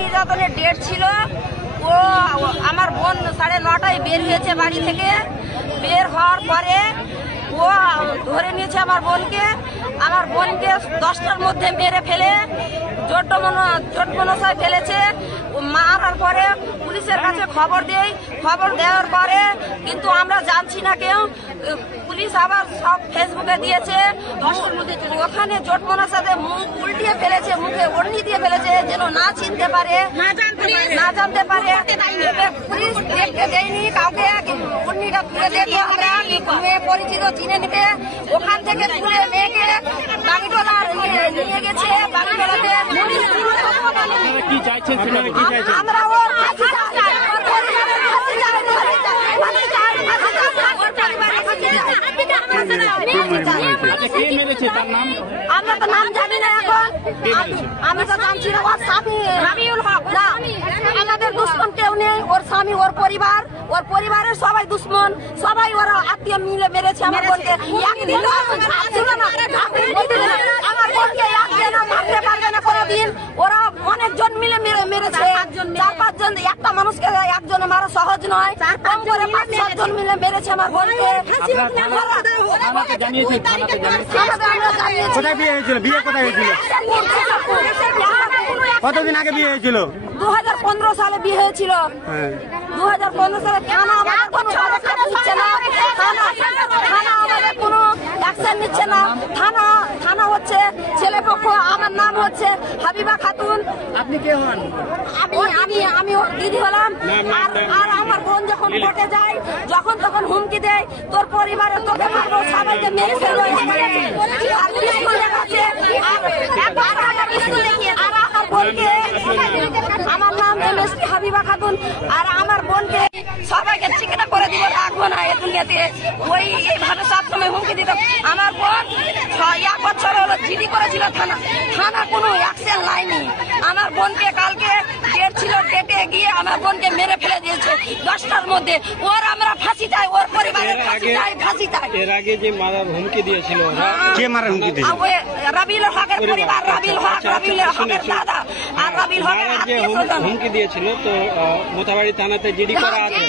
নির্যাতনের ডেট ছিল। ও আমার বোন 9:30টায় বের হয়েছে বাড়ি থেকে। বের হওয়ার পরে ও ধরে নিয়েছে আমার বোনকে। 10টার মধ্যে মেরে ফেলে জোটমনসায় ফেলেছে। মারার পরে পুলিশের কাছে খবর দেই। খবর দেওয়ার পরে কিন্তু আমরা জানছি না কেউ। পুলিশ আবার সব ফেসবুকে দিয়েছে। ওখানে জোটমনসাতে মুখ উল্টিয়ে ফেলেছে, মুখে ওড়নি দিয়ে ফেলেছে যেন না চিনতে পারে, না জানতে পারে। পুলিশ দেখতে দেয়নি কাউকে। ওড়নিটা তুলে দেখে আমরা মেয়ে পরিচিত চিনে নিবে। ওখান থেকে তুলে মেয়েকে বাগিটোলা নিয়ে গেছে। বাগিটোলাতে কি চাইছেন? আমরা ওর ফাঁসি চাই। আমরা তো নাম জানি না এখন। আমি তো জানছি না। ওর স্বামী রাবিউল হক না, আমাদের দুশ্মন কেউ নেই। ওর স্বামী, ওর পরিবারের সবাই দুশ্মন। সবাই ওরা আত্মীয় মিলে মেরেছে আমার বোনকে। একদিন ছিল না আমার বোনকে, একদিন মারতে পারবে না কোনোদিন। ওরা অনেকজন মিলে মেরেছে। 4-5 জন। একটা মানুষকে একজনে মারা সহজ নয়। কম করে 5-7 জন মিলে মেরেছে আমার বোনকে। কোথায় বিয়ে হয়েছিল? বিয়ে কোথায় হয়েছিল? কতদিন আগে বিয়ে হয়েছিল? 2015 সালে বিয়ে হয়েছিল। 2015 সালে। থানা আমাদের কোনো পদক্ষেপ নিচ্ছে না। থানা আমাদের কোনো অ্যাকশন নিচ্ছে না। থানা হচ্ছে ছেলেপক্ষ। আমার নাম হচ্ছে হাবিবা খাতুন। আপনি কে হন? আমি ওর দিদি হলাম। আর আমার বোন যখন কোর্টে যায়, যখন তখন হুমকি দেয়, তোর পরিবারের তোকে মারবো, সবাইকে মেরে ফেলবো। আর পিস্তল দেখাচ্ছে। আর আমার বোনকে, আমার নাম MS হাবিবা খাতুন। আর আমার বোনকে সবাইকে চিকনা করে দিব, রাখবো না এ দুনিয়াতে। এইভাবে সবসময় হুমকি দিত। আমার বোন 1 বছর হলো জিডি করেছিল থানা কোনো অ্যাকশন লাইনি। আমার বোনকে কালকে ডেট ছিল, ডেটে গিয়ে আমার বোনকে মেরে ফেলে দিয়েছে 10টার মধ্যে। ওর আমরা ফাঁসি চাই, ওর পরিবারের ফাঁসি চাই। এর আগে যে মারার হুমকি দিয়েছিল, কে মারার হুমকি দিয়েছিল? রাবিউল হকের পরিবার, রাবিউল হকের দাদা। আর রাবিউল হকের যে হুমকি দিয়েছিল, তো মোথাবাড়ি থানাতে জিডি করা আছে,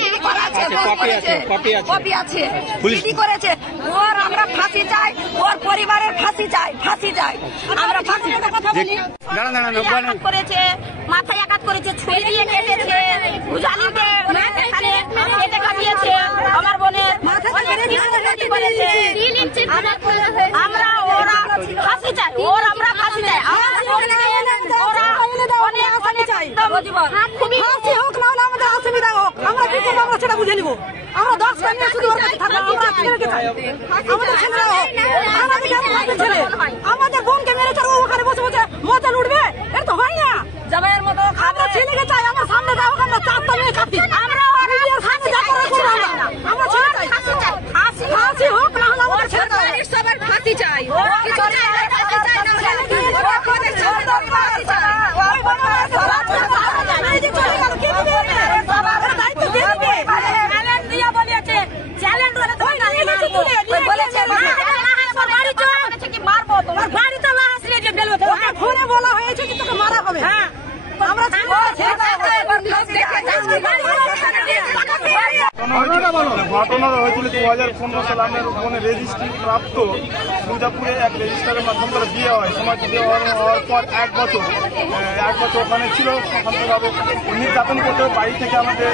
কপি আছে, জিডি করেছে। ওর আমরা ফাঁসি চাই, ওর পরিবারের ফাঁসি চাই। আমরা ফাঁসির কথা বলি। করেছে, মাথায় আঘাত করেছে, ছুরি দিয়ে কেটেছে, ভুজালিতে এখানে কেটে কাটিয়েছে আমার বোনের। আমরা ওরা ফাঁসি চাই, আমরা ফাঁসি চাই। আমাদের অসুবিধা হোক, আমরা কি করবো আমরা সেটা বুঝে নিব। আমরা 10 মিনিট শুধু ওর কাছে থাকবো। আমাদের ছেলেরা হোক, ছেলে আমাদের বোনকে মেরেছে, ওখানে বসে মজা লুটবে। এটা তো হয় না। জামাইয়ের মতো আমরা ছেলেকে চাই। আমার সামনে যাবো, আমরা 4টা মেয়ে খাচ্ছি। আমরা ছেলে চাই, ফাঁসি হোক, না হলে আমাদের ছেলে সবার ফাঁসি চাই। বলা হয়েছে যে তোকে মারা হবে। আমরা ঘটনা হয়েছিল 2015 সালে আমার ওখানে রেজিস্ট্রি প্রাপ্ত দুর্গাপুরে এক রেজিস্ট্রারের মাধ্যমে তার বিয়ে হয়। সমাজ বিয়ে হওয়ার পর 1 বছর ওখানে ছিল। সম্পূর্ণভাবে নির্যাতন করতে বাড়ি থেকে আমাদের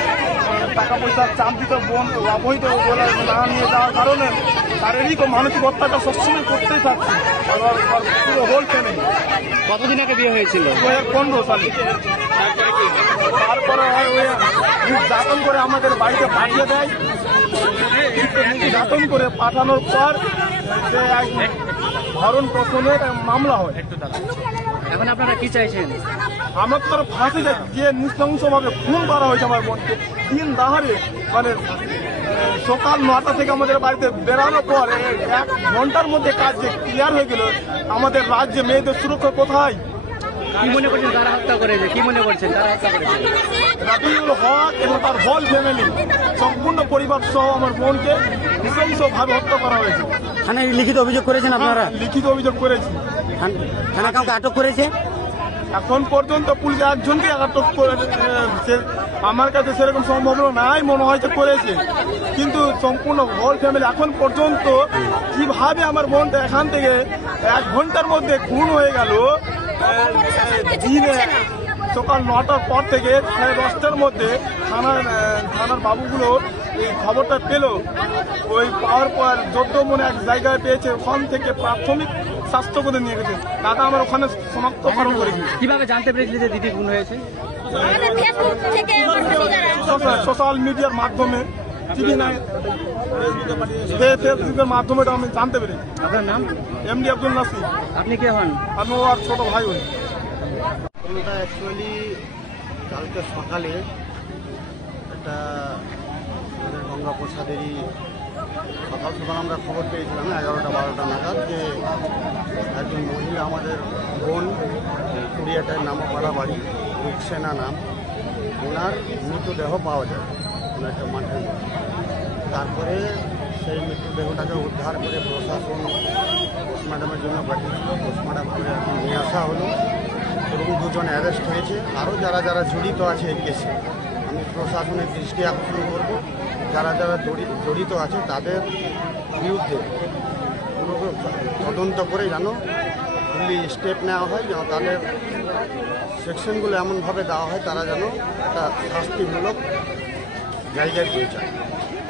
টাকা পয়সা চাপ দিত। বোন অবৈধ বলে না নিয়ে যাওয়ার কারণে শারীরিক ও মানসিক অত্যাচার সবসময় করতেই থাকছে। পুরো বলছে নেই। কতদিন আগে বিয়ে হয়েছিল? 2015 সালে। তারপরে নির্যাতন করে আমাদের বাড়িতে পাঠিয়ে দেয়। নির্যাতন করে পাঠানোর পর যে ভরণ পোষণের মামলা হয়। এখন আপনারা কি চাইছেন? আমার তো ফাঁসি যে নৃশংসভাবে খুন করা হয়েছে আমার বোনকে। দিন দাহারে মানে সকাল 9টা থেকে আমাদের বাড়িতে বেরানোর পর 1 ঘন্টার মধ্যে কাজ যে ক্লিয়ার হয়ে গেল। আমাদের রাজ্যে মেয়েদের সুরক্ষা কোথায়? কি মনে করছেন কারা হত্যা করেছে? কি মনে করছেন কারা হত্যা করেছে? রাবিউল হক এবং তার হোল ফ্যামিলি, সম্পূর্ণ পরিবার সহ আমার বোনকে নৃশংসভাবে হত্যা করা হয়েছে। থানায় লিখিত অভিযোগ করেছেন আপনারা? লিখিত অভিযোগ করেছি। থানা কাউকে আটক করেছে? এখন পর্যন্ত পুলিশ একজনকে আটক করেছে। আমার কাছে সেরকম সম্ভাবনা নাই, মনে হয় যে করেছে, কিন্তু সম্পূর্ণ হোল ফ্যামিলি এখন পর্যন্ত কিভাবে আমার বোনটা এখান থেকে 1 ঘন্টার মধ্যে খুন হয়ে গেল। দিনে সকাল 9টার পর থেকে 10:30টার মধ্যে থানার বাবুগুলো এই খবরটা পেল। ওই পাওয়ার পর যত মনে এক জায়গায় পেয়েছে, ওখান থেকে প্রাথমিক স্বাস্থ্য করে নিয়ে গেছে। দাদা আমার ওখানে শনাক্তকরণ করেছে। কিভাবে জানতে পেরেছিলে যে দিদি খুন হয়েছে? সোশ্যাল মিডিয়ার মাধ্যমে, টিভি নাই, ফেসবুকের মাধ্যমে আমি জানতে পেরেছি। আপনার নাম? এমডি আব্দুল নাসির। আপনি কে হন? আমি ওর ছোট ভাই হই। ঘটনাটা অ্যাকচুয়ালি কালকে সকালে একটা আমাদের গঙ্গাপ্রসাদেরই সকাল সকাল আমরা খবর পেয়েছিলাম 11টা-12টা নাগাদ যে একজন মহিলা, আমাদের বোন, কুড়িয়াটায় নামাপাড়া বাড়ি, রুকসেনা নাম, ওনার মৃতদেহ পাওয়া যায় কোনো একটা মাঠের মধ্যে। তারপরে সেই মৃতদেহটাকে উদ্ধার করে প্রশাসন পোস্টমর্টমের জন্য পাঠিয়েছিল। পোস্টমর্টম করে এখন নিয়ে আসা হলো এবং 2 জন অ্যারেস্ট হয়েছে। আরও যারা যারা জড়িত আছে এই কেসে আমি প্রশাসনের দৃষ্টি আকর্ষণ করব, যারা যারা জড়িত আছে তাদের বিরুদ্ধে পুরো তদন্ত করে যেন ফুললি স্টেপ নেওয়া হয়, যেন তাদের সেকশনগুলো এমনভাবে দেওয়া হয় তারা যেন একটা শাস্তিমূলক জায়গায় পৌঁছায়।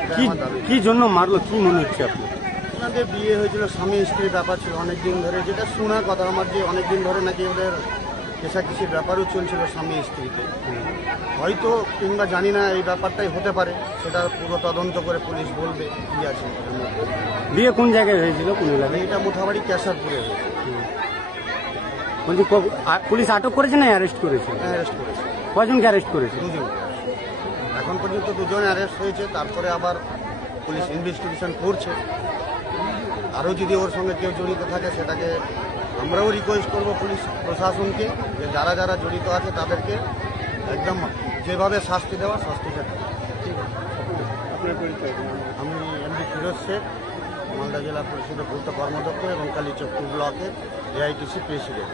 এটাই আমার দাবি। কি জন্য মারলো কি মনে হচ্ছে আপনার? ওনাদের বিয়ে হয়েছিল, স্বামী স্ত্রীর ব্যাপার ছিল অনেকদিন ধরে, যেটা শোনার কথা আমার, যে অনেকদিন ধরে নাকি ওদের পেশাকিসির ব্যাপারও চলছিল স্বামী স্ত্রীতে। হয়তো কিংবা জানি না, এই ব্যাপারটাই হতে পারে, সেটা পুরো তদন্ত করে পুলিশ বলবে কি আছে এর মধ্যে। বিয়ে কোন জায়গায় হয়েছিল, কোন এলাকায়? এটা মোথাবাড়ি ক্যাশারপুরে হয়েছে। বলছি পুলিশ আটক করেছে না অ্যারেস্ট করেছে? অ্যারেস্ট করেছে কয়জনকে অ্যারেস্ট করেছে? 2 জন। এখন পর্যন্ত 2 জন অ্যারেস্ট হয়েছে। তারপরে আবার পুলিশ ইনভেস্টিগেশন করছে। আরও যদি ওর সঙ্গে কেউ জড়িত থাকে সেটাকে আমরাও রিকোয়েস্ট করব পুলিশ প্রশাসনকে যে যারা যারা জড়িত আছে তাদেরকে একদম যেভাবে শাস্তি দেওয়া শাস্তিটা দেওয়া। আমি এমডি ফিরোজ শেখ, মালদা জেলা পরিষদের পূর্ত কর্মদক্ষ এবং কালীচক ব্লকের এআইটিসি প্রেসিডেন্ট।